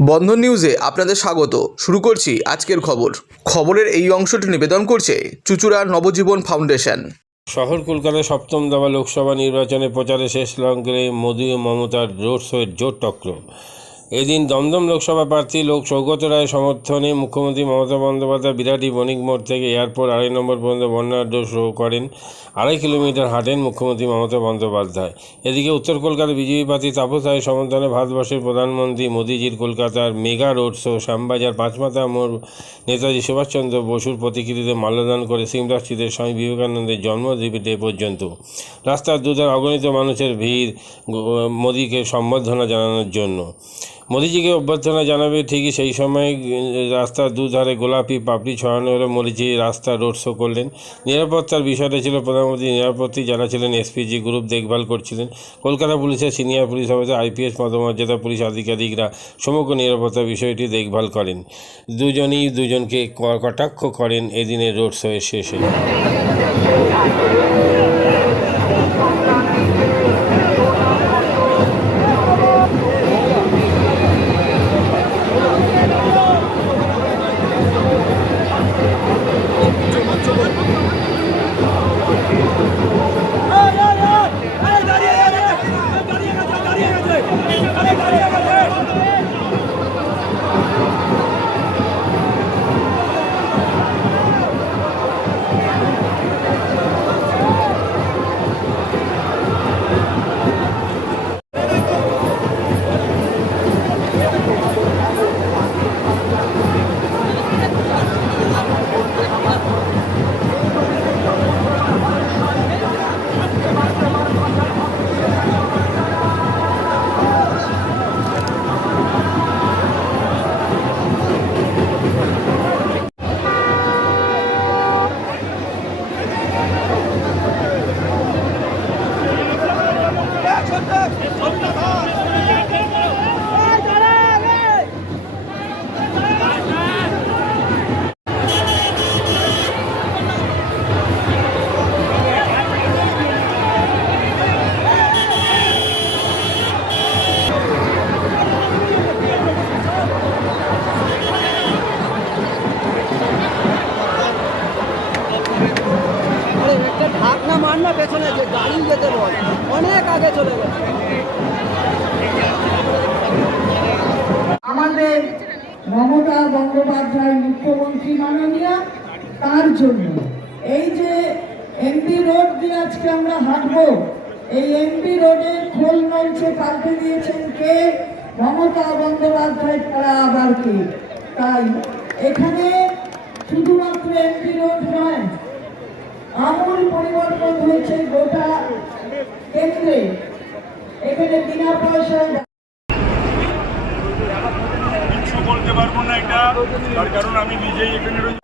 বন্ধন নিউজে আপনাদের স্বাগত। শুরু করছি আজকের খবর। খবরের এই অংশটি নিবেদন করছে চুচুড়ার নবজীবন ফাউন্ডেশন। শহর কলকাতায় সপ্তম দফা লোকসভা নির্বাচনে প্রচারে শেষ লঙ্কে মোদী ও মমতার রোড শোয়ের জোর টক্র এদিন দমদম লোকসভা প্রার্থী লোক সৌগত রায় সমর্থনে মুখ্যমন্ত্রী মমতা বন্দ্যোপাধ্যায় বিরাটি বণিক মোড় থেকে এয়ারপোর্ট আড়াই নম্বর পর্যন্ত বর্ণাঢ্য শো করেন। আড়াই কিলোমিটার হাঁটেন মুখ্যমন্ত্রী মমতা বন্দ্যোপাধ্যায়। এদিকে উত্তর কলকাতা বিজেপি প্রার্থী তাপস রায়ের সমর্থনে ভারতবর্ষের প্রধানমন্ত্রী মোদীজির কলকাতার মেগা রোড শো, শ্যামবাজার, পাঁচমাথা মোড়, নেতাজি সুভাষচন্দ্র বসুর প্রতিকৃতিতে মাল্যদান করে সিমলা স্বামী বিবেকানন্দের জন্মদিবিতে পর্যন্ত। রাস্তার দুধার অগণিত মানুষের ভিড় মোদীকে সম্বর্ধনা জানানোর জন্য। মোদিজিকে অভ্যর্থনা জানাবে ঠিকই সেই সময় রাস্তার দুধারে গোলাপি পাপড়ি ছড়ানো হলে। মোদিজি রাস্তা রোড শো করলেন। নিরাপত্তার বিষয়টা ছিল প্রধানমন্ত্রী নিরাপত্তি যারা ছিলেন এসপিজি গ্রুপ দেখভাল করছিলেন। কলকাতা পুলিশের সিনিয়র পুলিশ অফিসার আইপিএস পদমর্যাদা পুলিশ আধিকারিকরা সমগ্র নিরাপত্তা বিষয়টি দেখভাল করেন। দুজনই দুজনকে কটাক্ষ করেন এদিনের রোড শোয়ের শেষে। আরে মমতা বন্দ্যোপাধ্যায় মুখ্যমন্ত্রী মাননীয়, তার জন্য। এই যে এমপি রোড দিয়ে আজকে আমরা হাঁটবো, এই এমপি রোডের খোল মঞ্চে পাল্টে দিয়েছেন কে? মমতা বন্দ্যোপাধ্যায় ছাড়া আবার কে? তাই এখানে শুধুমাত্র এমপি রোড নয়, আমূল পরিবর্তন হয়েছে গোটা কেন্দ্রে। এখানে বিনা পয়সায় কিছু বলতে পারব না এটা তার কারণ আমি নিজেই এখানে রয়েছি।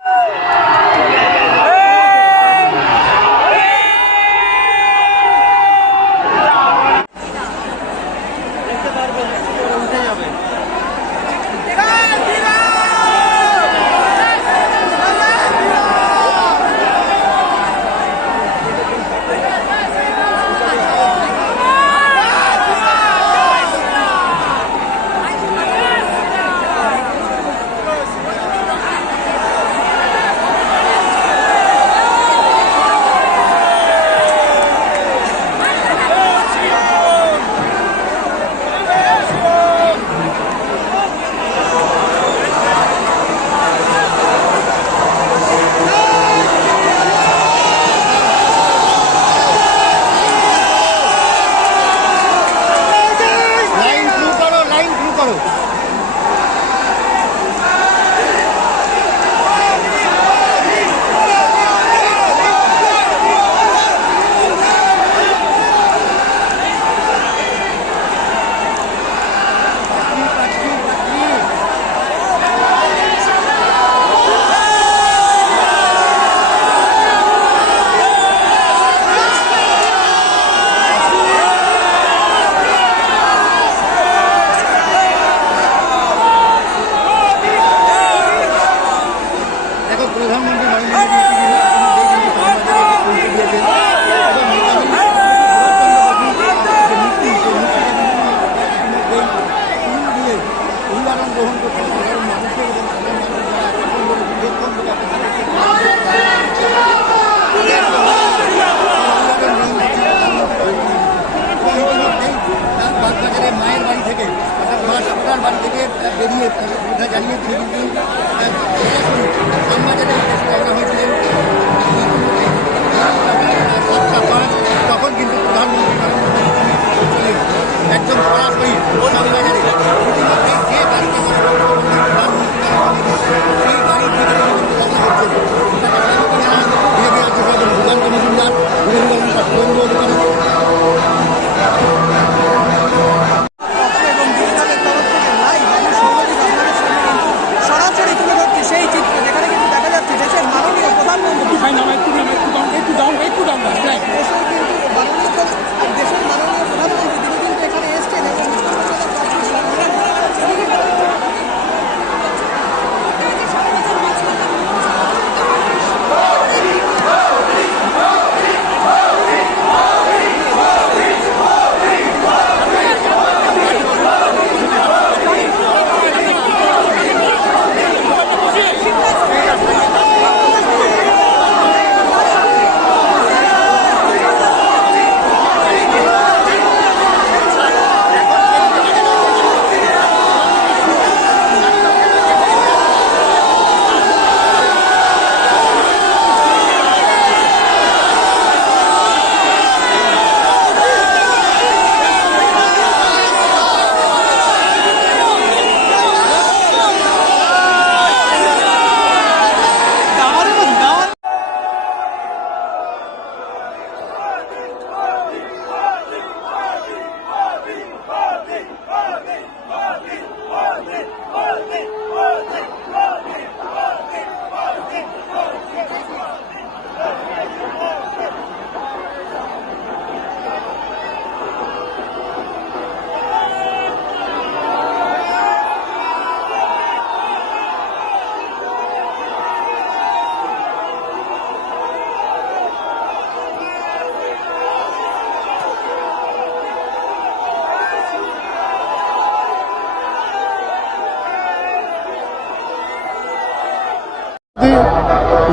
What?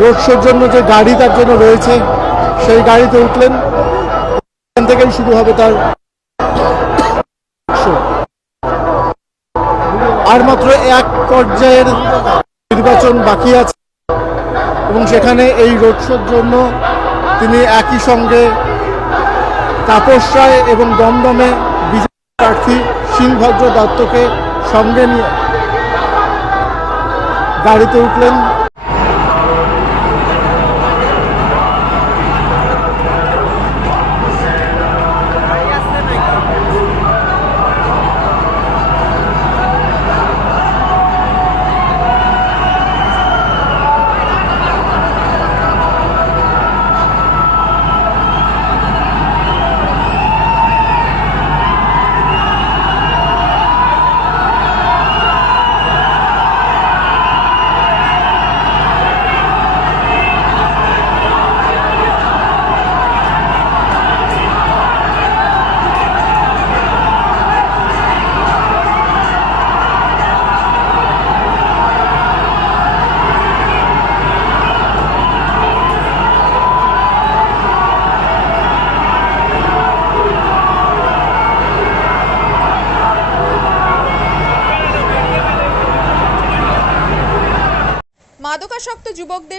রোড শোর জন্য যে গাড়ি তার জন্য রয়েছে, সেই গাড়িতে উঠলেন। এখান থেকেই শুরু হবে তার আর মাত্র এক পর্যায়ের নির্বাচন বাকি আছে, এবং সেখানে এই রোড শোর জন্য তিনি একই সঙ্গে তাপস রায় এবং দমদমে বিজেপি প্রার্থী সিংভদ্র দত্তকে সঙ্গে নিয়ে গাড়িতে উঠলেন।